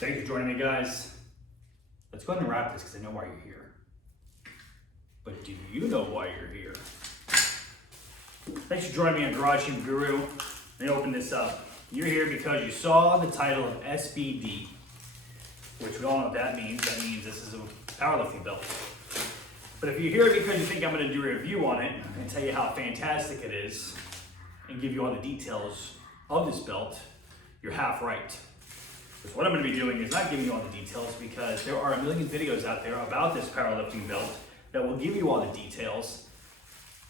Thanks for joining me, guys. Let's go ahead and wrap this because I know why you're here. But do you know why you're here? Thanks for joining me on Garage Gym Guru. Let me open this up. You're here because you saw the title of SBD, which we all know what that means. That means this is a powerlifting belt. But if you're here because you think I'm going to do a review on it and tell you how fantastic it is and give you all the details of this belt, you're half right. Because what I'm going to be doing is not giving you all the details because there are a million videos out there about this powerlifting belt that will give you all the details.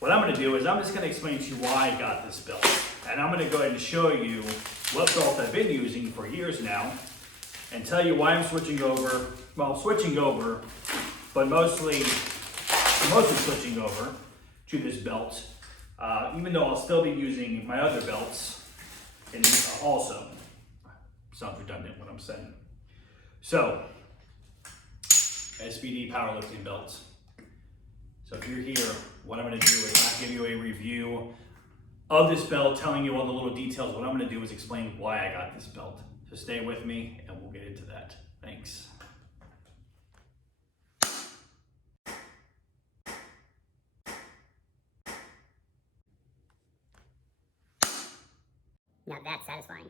What I'm going to do is I'm just going to explain to you why I got this belt. And I'm going to go ahead and show you what belt I've been using for years now and tell you why I'm switching over. Well, switching over, but mostly switching over to this belt, even though I'll still be using my other belts and also. Sounds redundant what I'm saying. So, SBD Powerlifting Belt. So if you're here, what I'm going to do is not give you a review of this belt, telling you all the little details. What I'm going to do is explain why I got this belt. So stay with me and we'll get into that. Thanks. Now that's satisfying.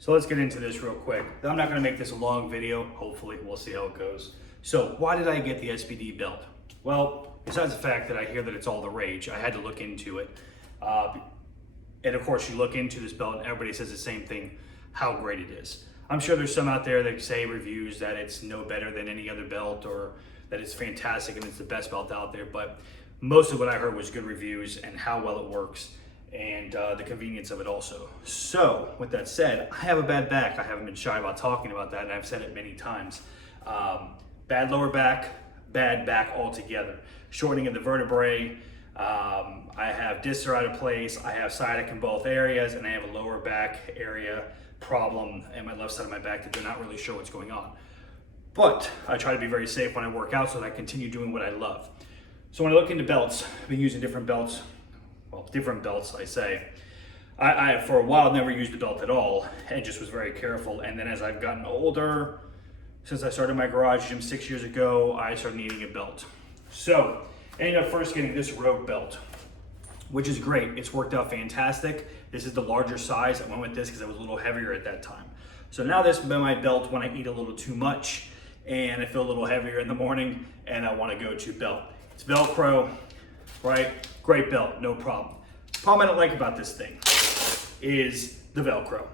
So let's get into this real quick. I'm not going to make this a long video. Hopefully, we'll see how it goes. So why did I get the SBD belt? Well, besides the fact that I hear that it's all the rage, I had to look into it. And of course, you look into this belt and everybody says the same thing, how great it is. I'm sure there's some out there that say reviews that it's no better than any other belt or that it's fantastic and it's the best belt out there. But most of what I heard was good reviews and how well it works and the convenience of it also. So with that said, I have a bad back. I haven't been shy about talking about that and I've said it many times. Bad lower back, bad back altogether. Shortening of the vertebrae. I have discs are out of place. I have sciatic in both areas and I have a lower back area problem and my left side of my back that they're not really sure what's going on. But I try to be very safe when I work out so that I continue doing what I love. So when I look into belts, I've been using different belts. Well, different belts, I say. I for a while never used a belt at all and just was very careful. And then as I've gotten older, since I started my garage gym 6 years ago, I started needing a belt. So I ended up first getting this Rogue belt, which is great. It's worked out fantastic. This is the larger size. I went with this because I was a little heavier at that time. So now this has been my belt when I eat a little too much and I feel a little heavier in the morning and I want to go to belt. It's Velcro, right? Great belt, no problem. The problem I don't like about this thing is the Velcro.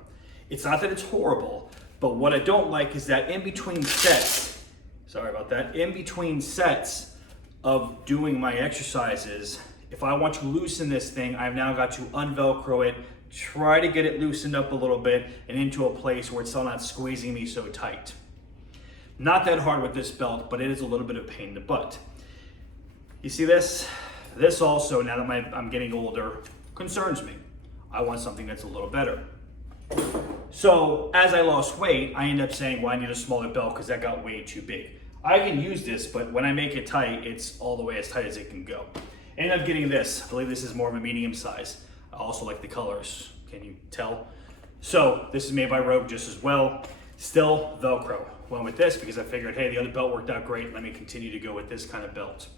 It's not that it's horrible, but what I don't like is that in between sets, sorry about that, in between sets of doing my exercises, if I want to loosen this thing, I've now got to unvelcro it, try to get it loosened up a little bit and into a place where it's still not squeezing me so tight. Not that hard with this belt, but it is a little bit of a pain in the butt. You see this? This also, now that I'm getting older, concerns me. I want something that's a little better. So as I lost weight, I ended up saying, well, I need a smaller belt because that got way too big. I can use this, but when I make it tight, it's all the way as tight as it can go. I ended up getting this. I believe this is more of a medium size. I also like the colors. Can you tell? So this is made by Rogue just as well. Still Velcro. Went with this because I figured, hey, the other belt worked out great. Let me continue to go with this kind of belt.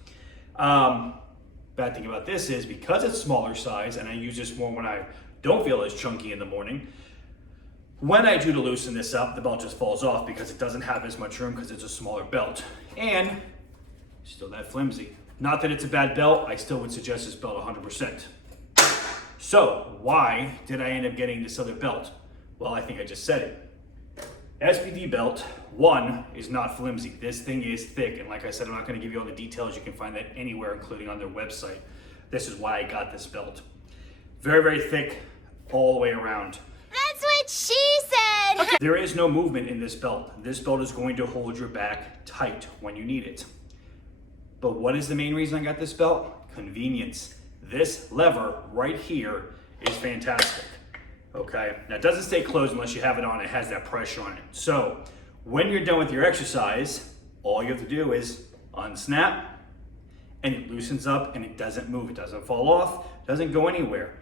Bad thing about this is because it's smaller size and I use this more when I don't feel as chunky in the morning, when I do to loosen this up, the belt just falls off because it doesn't have as much room because it's a smaller belt. And still that flimsy. Not that it's a bad belt, I still would suggest this belt 100%. So why did I end up getting this other belt? Well, I think I just said it. SBD belt, one, is not flimsy. This thing is thick, and like I said, I'm not gonna give you all the details. You can find that anywhere, including on their website. This is why I got this belt. Very, very thick all the way around. That's what she said! Okay. There is no movement in this belt. This belt is going to hold your back tight when you need it. But what is the main reason I got this belt? Convenience. This lever right here is fantastic. Okay, now it doesn't stay closed unless you have it on. It has that pressure on it. So when you're done with your exercise, all you have to do is unsnap and it loosens up and it doesn't move. It doesn't fall off, doesn't go anywhere.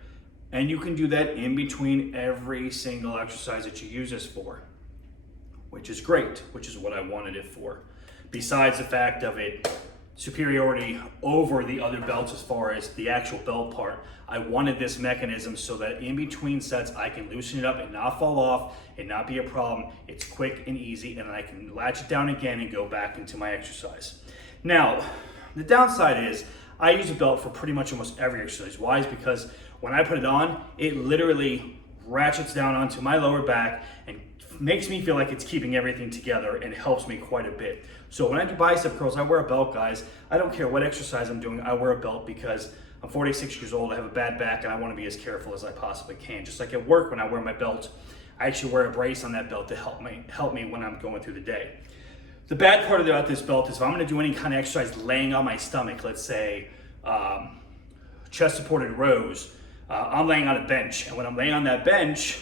And you can do that in between every single exercise that you use this for. which is great, which is what I wanted it for. Besides the fact of it superiority over the other belts as far as the actual belt part, I wanted this mechanism so that in between sets I can loosen it up and not fall off and not be a problem. It's quick and easy, and I can latch it down again and go back into my exercise. Now, the downside is I use a belt for pretty much almost every exercise. Why? Is because when I put it on, it literally ratchets down onto my lower back and makes me feel like it's keeping everything together and helps me quite a bit. So when I do bicep curls, I wear a belt, guys. I don't care what exercise I'm doing, I wear a belt because I'm 46 years old, I have a bad back, and I want to be as careful as I possibly can. Just like at work when I wear my belt, I actually wear a brace on that belt to help me when I'm going through the day. The bad part about this belt is if I'm going to do any kind of exercise laying on my stomach, let's say chest supported rows, I'm laying on a bench, and when I'm laying on that bench,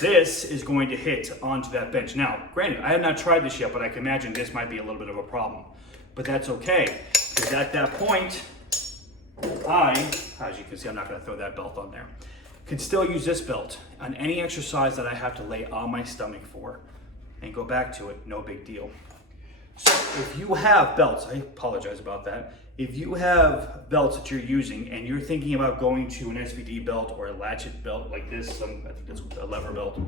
this is going to hit onto that bench. Now, granted, I have not tried this yet, but I can imagine this might be a little bit of a problem. But that's okay, because at that point, as you can see, I'm not going to throw that belt on there, can still use this belt on any exercise that I have to lay on my stomach for and go back to it, no big deal. So if you have belts, I apologize about that. If you have belts that you're using and you're thinking about going to an SBD belt or a latchet belt like this, I think that's a lever belt,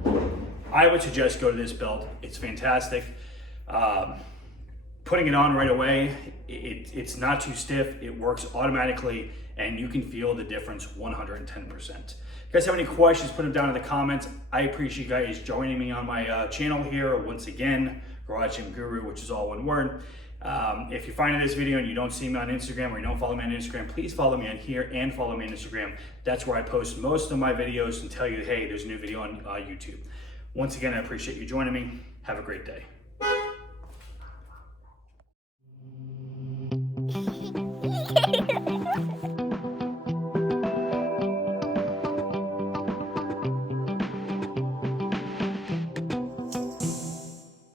I would suggest go to this belt. It's fantastic. Putting it on right away, it's not too stiff, it works automatically, and you can feel the difference 110%. If you guys have any questions, put them down in the comments. I appreciate you guys joining me on my channel here once again, Garage Gym Guru, which is all one word. If you're finding this video and you don't see me on Instagram or you don't follow me on Instagram, please follow me on here and follow me on Instagram. That's where I post most of my videos and tell you, hey, there's a new video on YouTube. Once again, I appreciate you joining me. Have a great day.